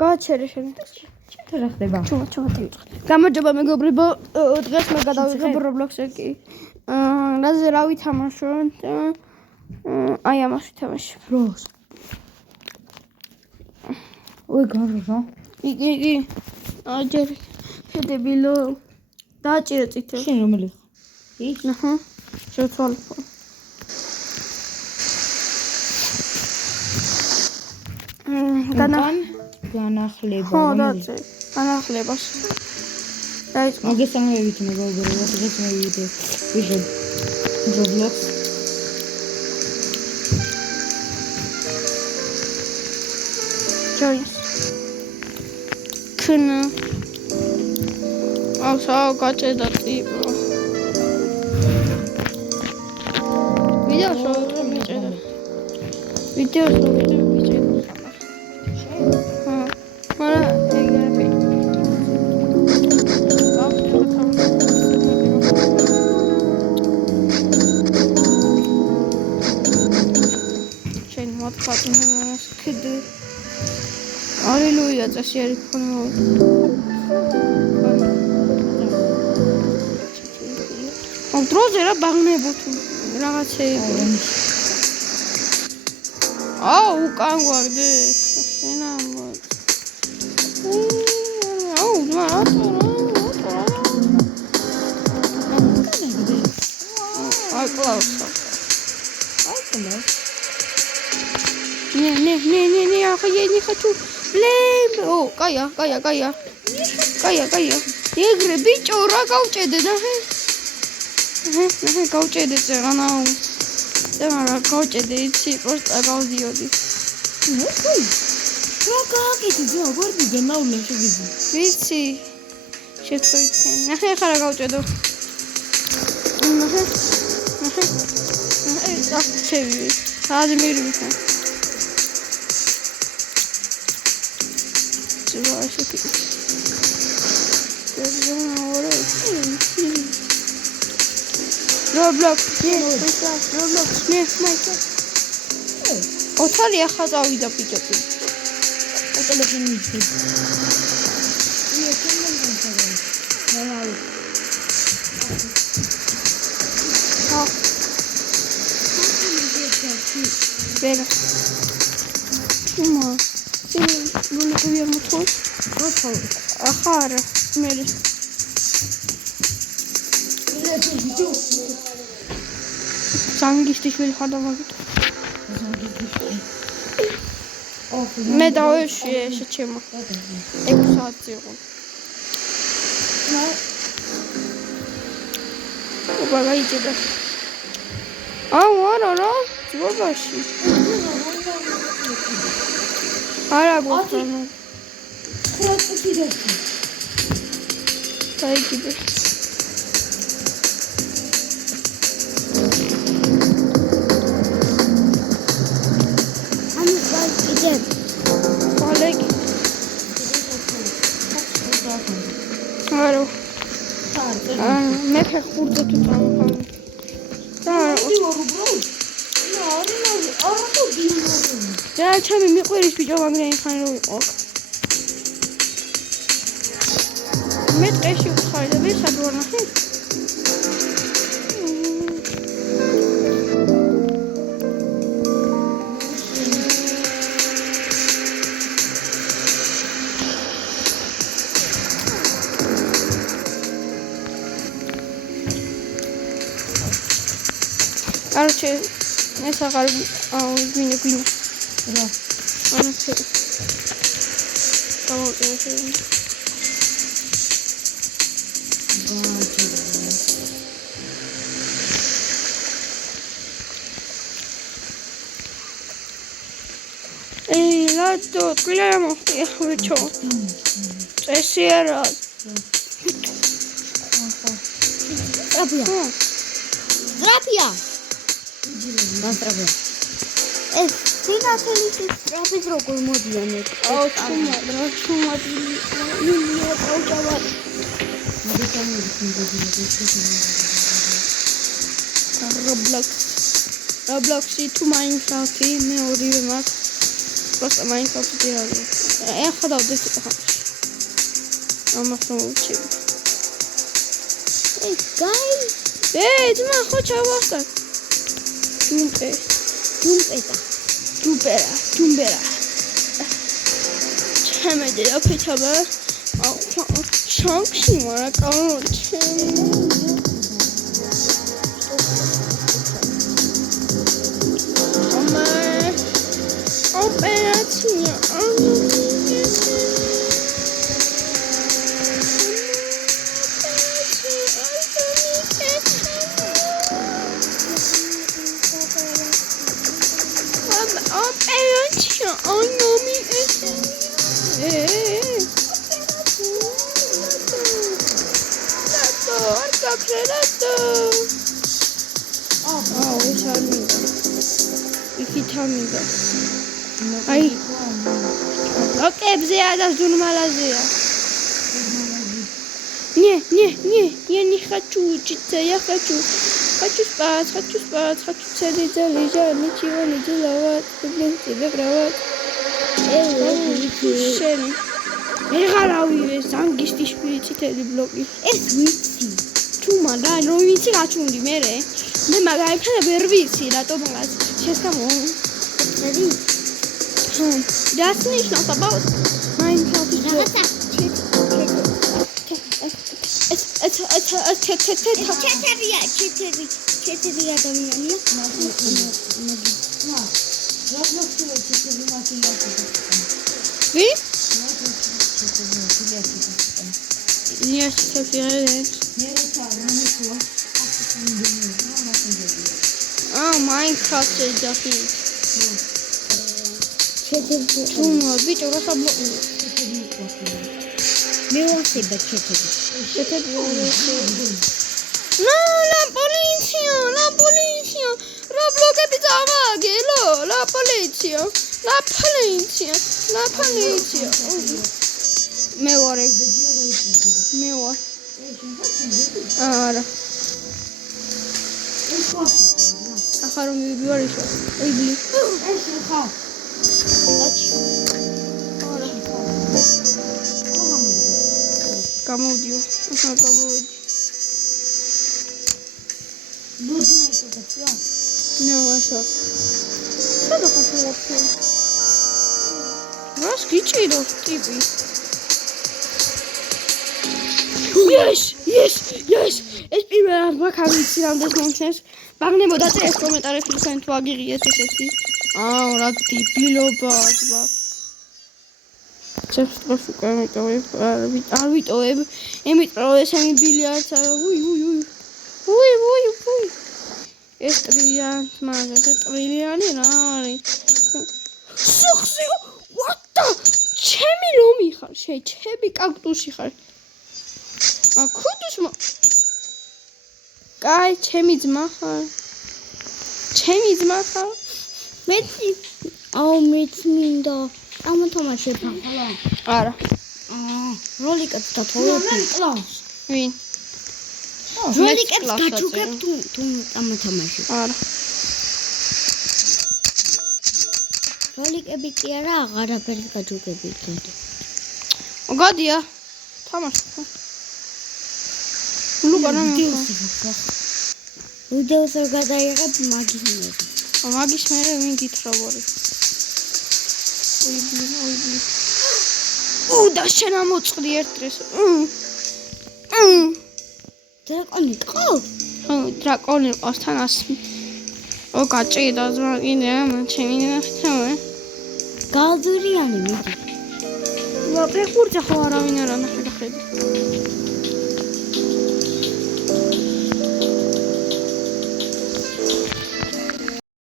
გააჩერე შენ. შენ რა ხდება? ჩუმად. გამარჯობა მეგობრებო, დღეს მე გადავიღებ Roblox-ში. რაზე რა ვითამაშოთ? აი ამაში თამაში. Bros. ой, გარდა. იგი. აჯერ შედებილო. დააჭირე წითელი. შენ რომელი ხარ? ის? აჰა. შევცვალო. განახლება. ხო, დაწე. განახლებას. დაიწყო. მოგესალმებით მეგობრებო, დღეს მე ვიღებ Roblox. Joins. Kına. Aşağı kaç edatıyım. Video sonra biçelim. Video sonra biçelim. Ha. Bana ekleyelim. Şey mod katını sıkıdı. Alleluia, das hier von ამ დროზე რა ბაღნებოთ რაღაცეები. აუ, უკან გვარდე. შენ ამბობ. აუ, მარტო რა. აი, კლაუსა. Не, я не хочу. Блин, о, кая. Игры, бичо, რა გავჭედე და გავჭედე წეღანა. წეღანა გავჭედე, იცი, პოსტა გავდიოდი. რა გააკეთე ძო, ვარდი განავლა შეგიძლია. ვიცი. შეთხევით. ნახე ხარა გავჭედო. ნახე. ჩევი. საათი მივიდე. Roblox, ოთარი ახლა წავიდა ბიჭები. ტელეფონი ისე. Bega. Uma. Nu le putem tot. Ahara, mere. Zangistishvili ხადავაგეთ. მე დავეში შეჩემო. 6 საათი იყო. უბაგაიჭდა. აუ, არა, ძვობაში. არა გოხტანო. გაიგიბე. Олег. Алло. მე ხურდა თუ წავყავ. და ჩემი მიყვირის ბიჭო მაგნეი ხანი რო იყო. მე ტყეში ვხარ და მე სად ვარ ნახე? Короче, я сахар гвиня. რა. Она все. Кого ты? Эй, ладно, клянем, я хочу. Спасибо. Здравия. Здравия. სინათლის სტრაფის როგორ მოდიანეთ? აუ, ჩუმად. ლილიო დავჭავა. Roblox-ი თუ Minecraft-ი მე ორივე მაქვს. просто Minecraft დიალოგი. ეხლა დავდეს ხარ. ამას მოუჩები. Hey guys, ძმა ხო ჩავახტა. ჯუმპერა. ჩემედი აფეთაბა. შანკში მარა კაუჩი. Operacja. Ai. Окей, я журналазия. Я не хочу учиться, я хочу спать, хочу сидеть за лежа, ничего не делать, блин, тебе кровать. Шени. Եղարավի զանգիշտի շպիրիցիտելի բլոկի։ Ես ვიცი. Չումա, դա նույնիսկ աչունի մեր է։ Դե մագայքանը բերվիցի, դա տոմած։ Չես կամոն։ Ready? That's not about Minecraft. Oh, Minecraft is just Чума, бить ураса блоки. Милости бачети. La polizia. Roblo capitavache, la polizia. Me vuole. Ora. Ахаром юбиориш. Ой, блин. Камудио. Не, что? Что такое вообще? Раз кичи до типи. Yes. Es პირველად მაგავიცი რამდენს მომხსენს. მაგნებოდა წერს კომენტარებში თქვენ თუ აგიღიეთ ესეთი. რა დებილობა ძმა. Честно, უკან ვიტოვებ, არ ვიტოვებ. იმიტომ რომ ესენი ბილიარდს არა. უი. ეს ტრილიანს მაგას, ტრილიანი რა არის? სუხსი, what the? ჩემი ლომი ხარ, ჩემი კაქტუსი ხარ. კუდუსმა. კაი, ჩემი ძმა ხარ. მეცი. აუ მეცმინდა. ამოთამაშე ფახალა. არა. როლიკებს დათოვები. კლავს. ვინ? როლიკებს გაჩუქებ თუ ამოთამაშე. არა. როლიკები კი არა, აღარაფერს გაჩუქები იქნება. გადია. თამაში. ლუკანა. ვიდეოს არ გადაიღებ მაგის მერე. მაგის მერე ვინ გითხრობორი? და შენ ამოწყდი ერთ დღეს. დრაკონი ყავს? ხო, დრაკონი ყავს თან ასმი. გაჭიდა ზმა კიდე ჩემი ნახე. გალდურიანი მიდი. ვაფრე ხურჯა ხო არავინ არ ანახე ხედი.